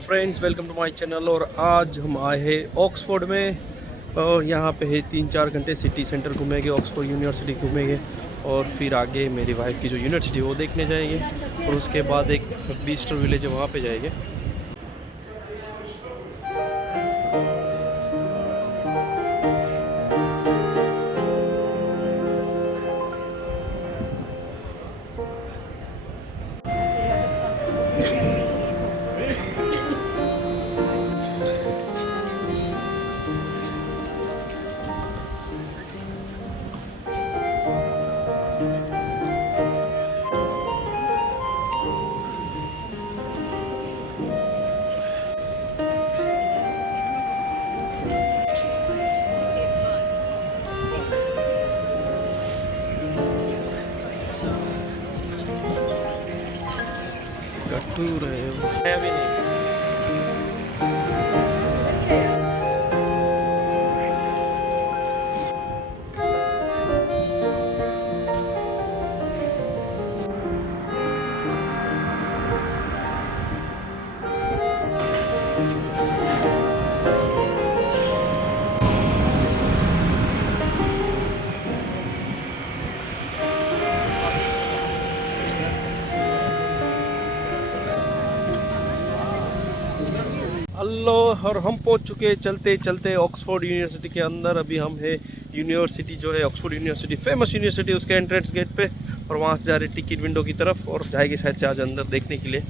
Friends, welcome to my channel. और आज हम आए हैं ऑक्सफोर्ड में और यहाँ पे है 3-4 घंटे सिटी सेंटर घूमेंगे, ऑक्सफोर्ड यूनिवर्सिटी घूमेंगे और फिर आगे मेरी वाइफ की जो यूनिवर्सिटी है वो देखने जाएंगे और उसके बाद एक बीस्टर विलेज है वहाँ पे जाएंगे। का टूर है वो है अभी नहीं। हेलो, और हम पहुंच चुके हैं चलते चलते ऑक्सफोर्ड यूनिवर्सिटी के अंदर। अभी हम है यूनिवर्सिटी जो है ऑक्सफोर्ड यूनिवर्सिटी, फेमस यूनिवर्सिटी, उसके एंट्रेंस गेट पे और वहां से जा रहे टिकट विंडो की तरफ और जाएंगे शायद से आज अंदर देखने के लिए।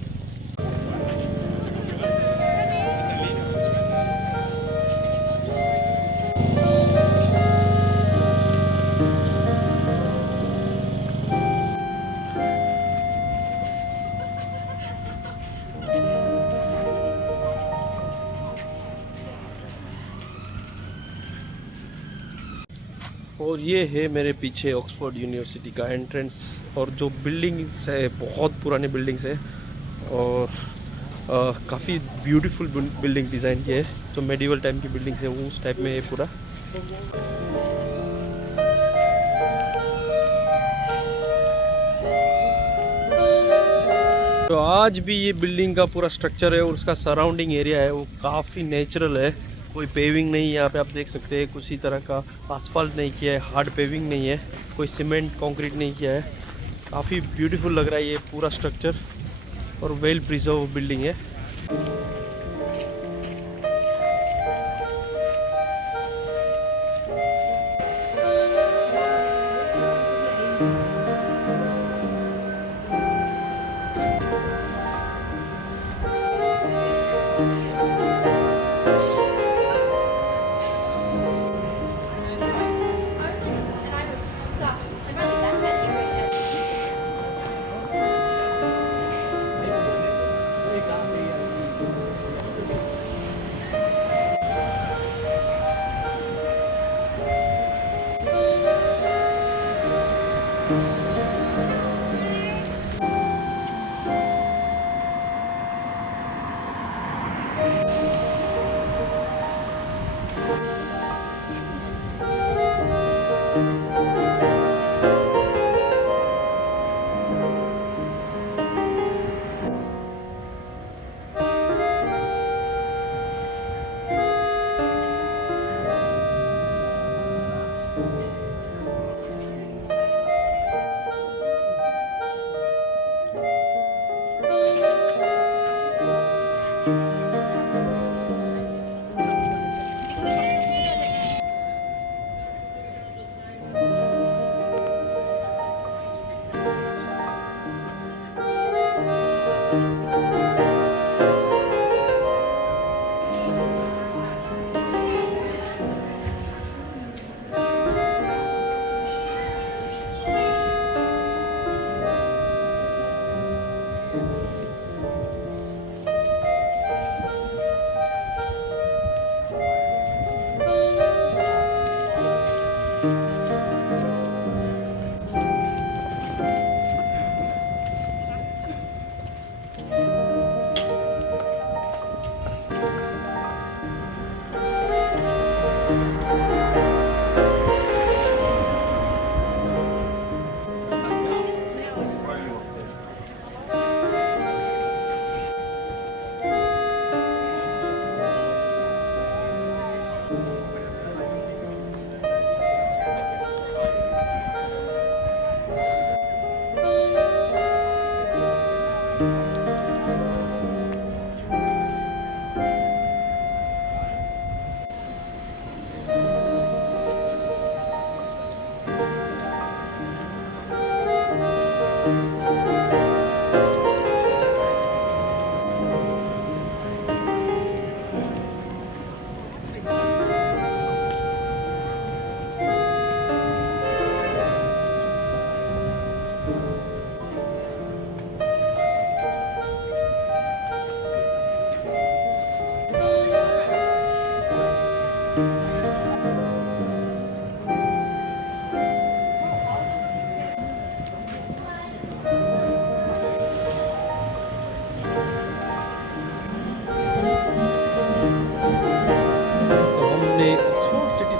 और ये है मेरे पीछे ऑक्सफोर्ड यूनिवर्सिटी का एंट्रेंस। और जो बिल्डिंग्स है बहुत पुरानी बिल्डिंग्स है और काफ़ी ब्यूटीफुल बिल्डिंग डिज़ाइन की है। जो मेडिवल टाइम की बिल्डिंग्स है वो उस टाइप में है पूरा। तो आज भी ये बिल्डिंग का पूरा स्ट्रक्चर है और उसका सराउंडिंग एरिया है वो काफ़ी नेचुरल है। कोई पेविंग नहीं है यहाँ पे, आप देख सकते हैं किसी तरह का आसफाल्ट नहीं किया है, हार्ड पेविंग नहीं है, कोई सीमेंट कंक्रीट नहीं किया है। काफ़ी ब्यूटीफुल लग रहा है ये पूरा स्ट्रक्चर और वेल प्रिजर्व बिल्डिंग है।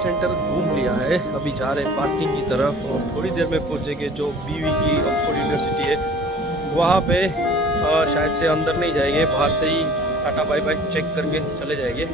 सेंटर घूम लिया है, अभी जा रहे हैं पार्किंग की तरफ और थोड़ी देर में पहुंचेंगे जो बीवी की ऑक्सफोर्ड यूनिवर्सिटी है वहाँ पे। शायद से अंदर नहीं जाएंगे, बाहर से ही टाटा बाय बाय चेक करके चले जाएंगे।